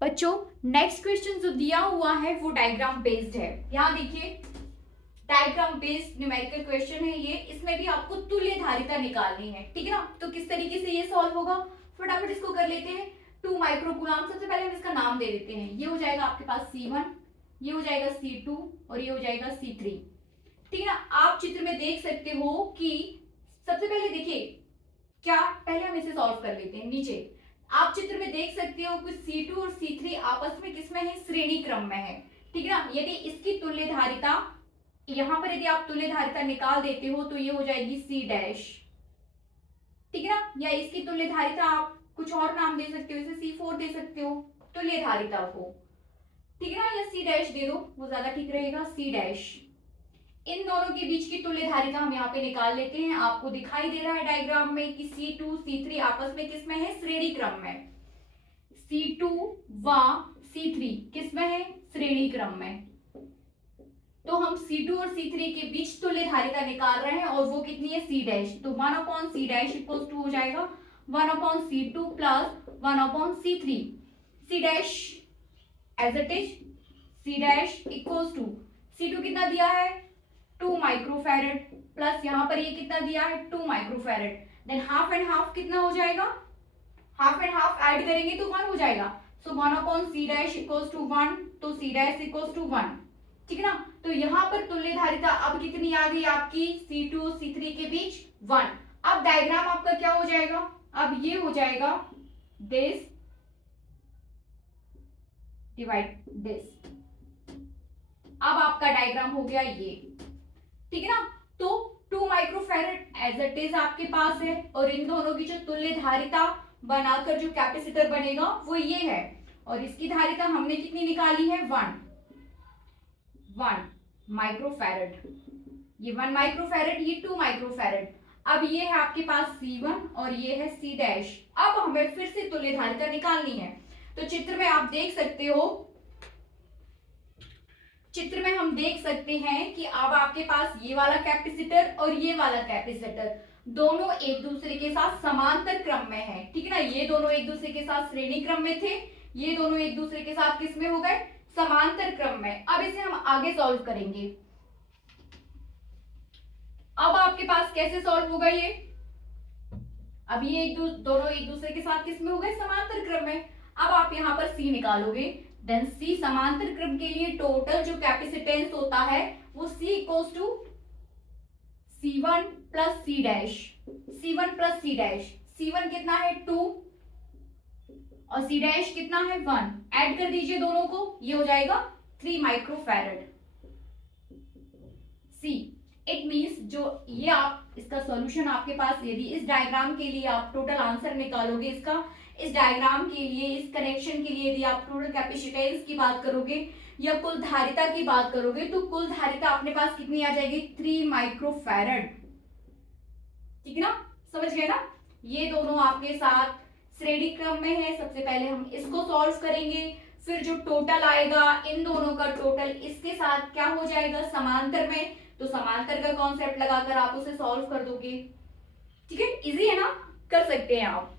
बच्चों next question जो दिया हुआ है वो डायग्राम बेस्ड है। यहाँ देखिए डायग्राम बेस्ड न्यूमेरिकल क्वेश्चन है ये, इसमें भी आपको तुल्य धारिता निकालनी है, ठीक है ना। तो किस तरीके से ये सॉल्व होगा, फटाफट इसको कर लेते हैं। 2 माइक्रोकूलम, सबसे पहले हम इसका नाम दे देते हैं। ये हो जाएगा आपके पास C1, ये हो जाएगा C2 और ये हो जाएगा C3, ठीक है ना। आप चित्र में देख सकते हो कि सबसे पहले देखिए क्या, पहले हम इसे सॉल्व कर लेते हैं। नीचे आप चित्र में देख सकते हो कि C2 और C3 आपस में किसमें है, श्रेणी क्रम में है, ठीक है ना। यदि इसकी तुल्य धारिता, यहां पर यदि आप तुल्य धारिता निकाल देते हो तो ये हो जाएगी C डैश, ठीक है ना। या इसकी तुल्य धारिता आप कुछ और नाम दे सकते हो, इसे C4 दे सकते हो तुल्य धारिता को, ठीक है ना। या C डैश दे दो, वो ज्यादा ठीक रहेगा, C डैश। इन दोनों के बीच की तुल्य धारिता हम यहाँ पे निकाल लेते हैं। आपको दिखाई दे रहा है डायग्राम में कि C2 C3 आपस में किसमें है, श्रेणी क्रम में। C2 व C3 किसमें है, श्रेणी क्रम में। तो हम C2 और C3 के बीच तुल्य धारिता निकाल रहे हैं और वो कितनी है, C डैश। तो 1/C डैश इक्वल्स टू हो जाएगा 1/C2 plus 1/C3। C dash as it is, C dash equals to C2 कितना दिया है, 2 माइक्रोफैरेड प्लस यहाँ पर ये कितना दिया है, 2 microfarad. Than half and half कितना हो जाएगा, हाफ एंड हाफ ऐड करेंगे तो 1 हो जाएगा। सो 1/C डैश इक्वल्स टू 1, तो C डैश इक्वल्स टू 1, ठीक है ना। तो यहाँ पर तुल्य धारिता अब कितनी आ गई आपकी, C2 C3 के बीच 1। अब डायग्राम आपका क्या हो जाएगा, अब ये हो जाएगा दिस डिवाइड दिस। अब आपका डायग्राम हो गया ये, ठीक है ना। तो 2 माइक्रोफैरेड एज इट इज आपके पास है और इन दोनों की जो तुल्य धारिता बनाकर जो कैपेसिटर बनेगा वो ये है, और इसकी धारिता हमने कितनी निकाली है, 1 माइक्रोफैरेड। ये 1 माइक्रोफैरेड, ये 2 माइक्रोफैरेड। अब ये है आपके पास C1 और ये है C डैश। अब हमें फिर से तुल्य धारिता निकालनी है। तो चित्र में आप देख सकते हो, चित्र में हम देख सकते हैं कि अब आपके पास ये वाला कैपेसिटर और ये वाला कैपेसिटर दोनों एक दूसरे के साथ समांतर क्रम में है, ठीक है ना। ये दोनों एक दूसरे के साथ श्रेणी क्रम में थे, ये दोनों एक दूसरे के साथ किस में हो गए, समांतर क्रम में। अब इसे हम आगे सॉल्व करेंगे। अब आपके पास कैसे सॉल्व होगा ये, अब ये दोनों एक दूसरे के साथ किस में हो गए, समांतर क्रम में। अब आप यहाँ पर C निकालोगे, देन C समांतर क्रम के लिए टोटल जो कैपेसिटेंस होता है वो C equals to C1 plus C dash, C1 plus C dash. C1 कितना है 2 और C डैश कितना है 1, ऐड कर दीजिए दोनों को, ये हो जाएगा 3 माइक्रोफैरेड। C इट मीन्स जो ये आप इसका सॉल्यूशन आपके पास, यदि इस डायग्राम के लिए आप टोटल आंसर निकालोगे इसका, इस डायग्राम के लिए, इस कनेक्शन के लिए यदि आप टोटल कैपेसिटेंस की बात करोगे या कुल धारिता की बात करोगे तो कुल धारिता अपने पास कितनी आ जाएगी, 3 माइक्रोफैरेड, ठीक है ना। समझ गए ना। ये दोनों आपके साथ श्रेणी क्रम में है। सबसे पहले हम इसको सॉल्व करेंगे, फिर जो टोटल आएगा इन दोनों का टोटल इसके साथ क्या हो जाएगा, समांतर में। तो समांतर का कॉन्सेप्ट लगाकर आप उसे सॉल्व कर दोगे, ठीक है। इजी है ना, कर सकते हैं आप।